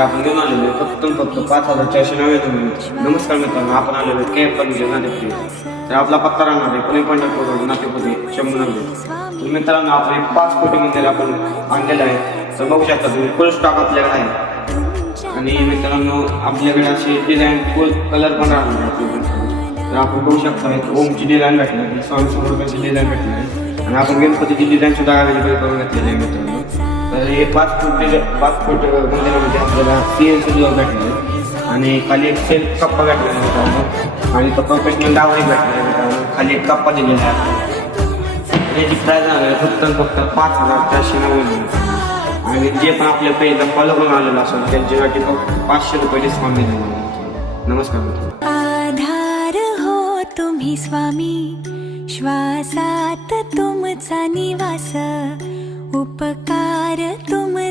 तर आपण घेऊन आलेलो आहे फक्त 5,499. नमस्कार मित्रांनो, आपण आलेलो आहे केअर कॉलेज नांदेड. तर आपला पत्ता राहणार आहे पुणे पंढरपूर रोड नातेपुते शंभूनगर. तर मित्रांनो, आपले 5 कोटी मंदिर आपण आणलेलं आहे. तर बघू शकता तुम्ही, फुल स्टॉक आपल्याकडे आहे. आणि मित्रांनो, आपल्याकडे असे डिझाईन फुल कलर पण राहणार आहे. तर आपण बघू शकता एक ओमची डिझाईन भेटणार आहे, स्वामी समर्थांची डिझाईन भेटणार आहे. आणि आपण गणपतीची डिझाईन सुद्धा अवेलेबल करून घेतलेली आहे मित्रांनो. तर हे 5 फूट मंदिरामध्ये आपल्याला CNC ब्लॉक भेटणार आहे. आणि खाली एक सेल्फ कप्पा भेटणार आहे मित्रांनो. आणि तो प्रोफेशनल डावरी भेटणार आहे मित्रांनो. खाली एक कप्पा दिलेला आहे. त्याची प्राईस आहे फक्त 5,499. आणि जे पण आपल्या पेजला फॉलो करून आलेलं असेल त्यांच्यासाठी फक्त 500 रुपये डिस्काउंट दिले. नमस्कार मित्रांनो. आधार हो तुम्ही स्वामी, श्वासात तुमचा निवास, उपकार तुमचा